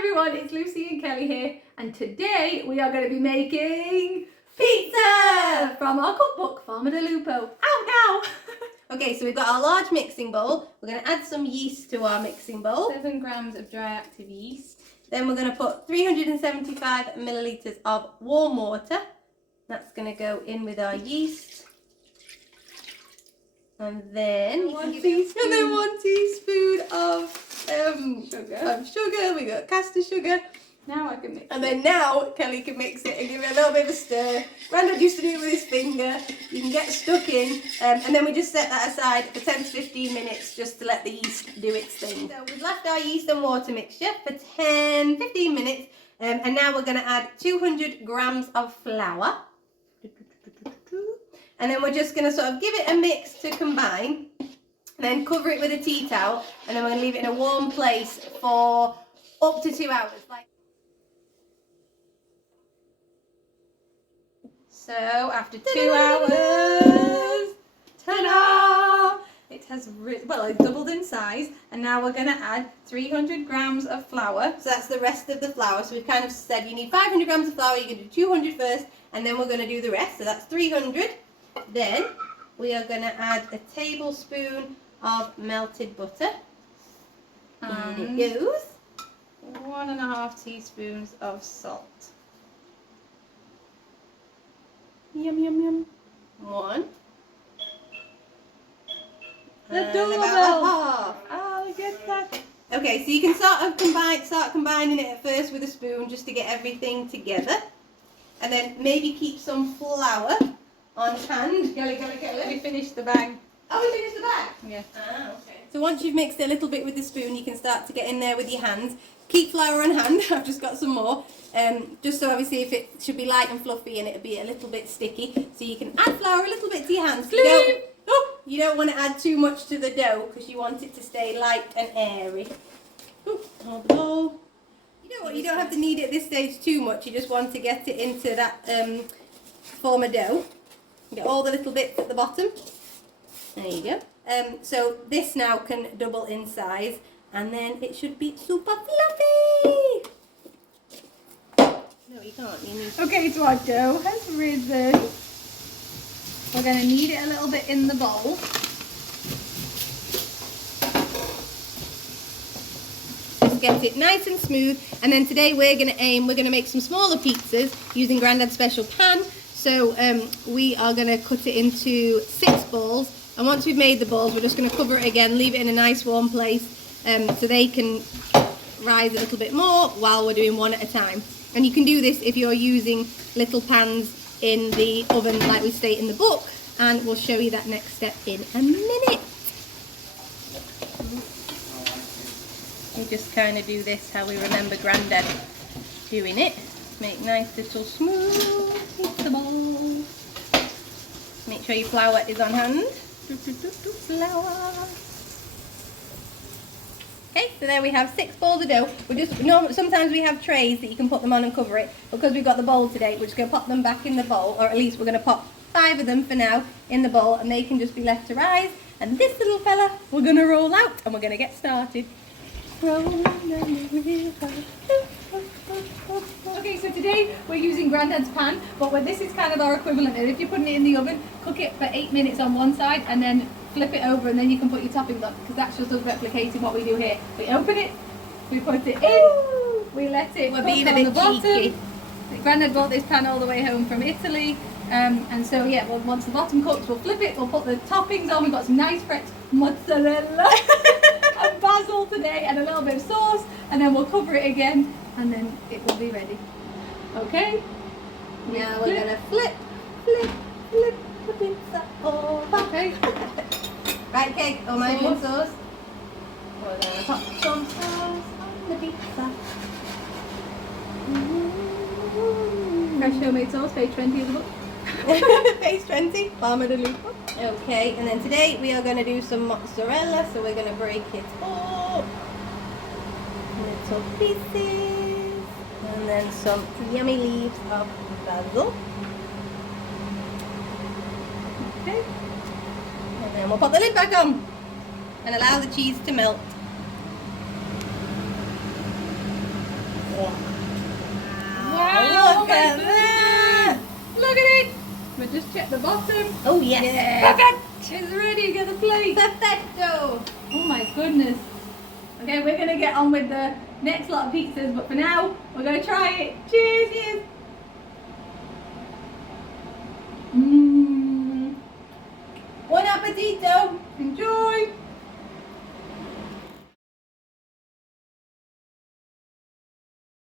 everyone, it's Lucy and Kelly here, and today we are going to be making pizza from our cookbook, Fame Da Lupo. Ow, now! Okay, so we've got our large mixing bowl. We're going to add some yeast to our mixing bowl. 7 grams of dry active yeast. Then we're going to put 375 millilitres of warm water. That's going to go in with our yeast. And then 1 teaspoon of sugar. We got caster sugar. Now I can mix and then now Kelly can mix it and give it a little bit of a stir. Grandad used to do it with his finger. You can get stuck in, and then we just set that aside for 10 to 15 minutes just to let the yeast do its thing. So we've left our yeast and water mixture for 10-15 minutes, and now we're going to add 200 grams of flour. And then we're just going to sort of give it a mix to combine, and then cover it with a tea towel, and then we're going to leave it in a warm place for up to 2 hours. So after 2 hours, ta-da! It has it's doubled in size, and now we're going to add 300 grams of flour. So that's the rest of the flour. So we've kind of said you need 500 grams of flour. You're going to do 200 first, and then we're going to do the rest. So that's 300. Then we are going to add a tablespoon of melted butter. And it goes. 1.5 teaspoons of salt. Yum, yum, yum. 1. The And doorbell. about 1/2. I'll get that. Okay, so you can start combining it at first with a spoon just to get everything together. And then maybe keep some flour on hand. Kelly. We finished the bag. Oh, we finished the bag? Yeah. Ah, okay. So once you've mixed it a little bit with the spoon, you can start to get in there with your hands. Keep flour on hand. I've just got some more. Just so obviously if it should be light and fluffy and it'll be a little bit sticky. So you can add flour a little bit to your hands. You don't want to add too much to the dough because you want it to stay light and airy. Hold the bowl. You know what? You don't have to knead it at this stage too much. You just want to get it into that form of dough. Get all the little bits at the bottom. There you go. So this now can double in size, and then it should be super fluffy. No, you can't. You need. Okay, so our dough has risen. We're going to knead it a little bit in the bowl. Just get it nice and smooth, and then today we're going to make some smaller pizzas using Grandad's special pan. So we are going to cut it into 6 balls, and once we've made the balls, we're just going to cover it again, leave it in a nice warm place so they can rise a little bit more while we're doing one at a time. And you can do this if you're using little pans in the oven like we state in the book, and we'll show you that next step in a minute. We just kind of do this how we remember Grandad doing it. Make nice little smooth pizza balls. Make sure your flour is on hand. Flour. Okay, so there we have 6 balls of dough. Sometimes we have trays that you can put them on and cover it. Because we've got the bowl today, we're just going to pop them back in the bowl, or at least we're going to pop 5 of them for now in the bowl, and they can just be left to rise. And this little fella, we're going to roll out, and we're going to get started. Okay, so today we're using Grandad's pan, but this is kind of our equivalent. And if you're putting it in the oven, cook it for 8 minutes on one side, and then flip it over, and then you can put your toppings on, because that's just us replicating what we do here. We open it, we put it in, we let it cook being a on bit the bottom. cheeky. Grandad bought this pan all the way home from Italy, and so yeah, once the bottom cooks, we'll flip it, we'll put the toppings on. We've got some nice fresh mozzarella and basil today, and a little bit of sauce, and then we'll cover it again, and then it will be ready. Okay? Now we're going to flip the pizza over. Okay. Right, cake, or my own sauce. We're going to pop some sauce on the pizza. Fresh homemade sauce, page 20 of the book. Page 20, Fame Da Lupo. Okay, and then today we are going to do some mozzarella, so we're going to break it up. Little pieces. And then some yummy leaves of basil. Okay. And then we'll put the lid back on and allow the cheese to melt. Wow, Look at that! Look at it! We'll just check the bottom. Oh yes. Yeah. Perfect. It's ready, get the plate. Perfecto. Oh my goodness. Okay, we're gonna get on with the next lot of pizzas, but for now, we're gonna try it. Cheers, cheers. Mmm. Buon appetito. Enjoy.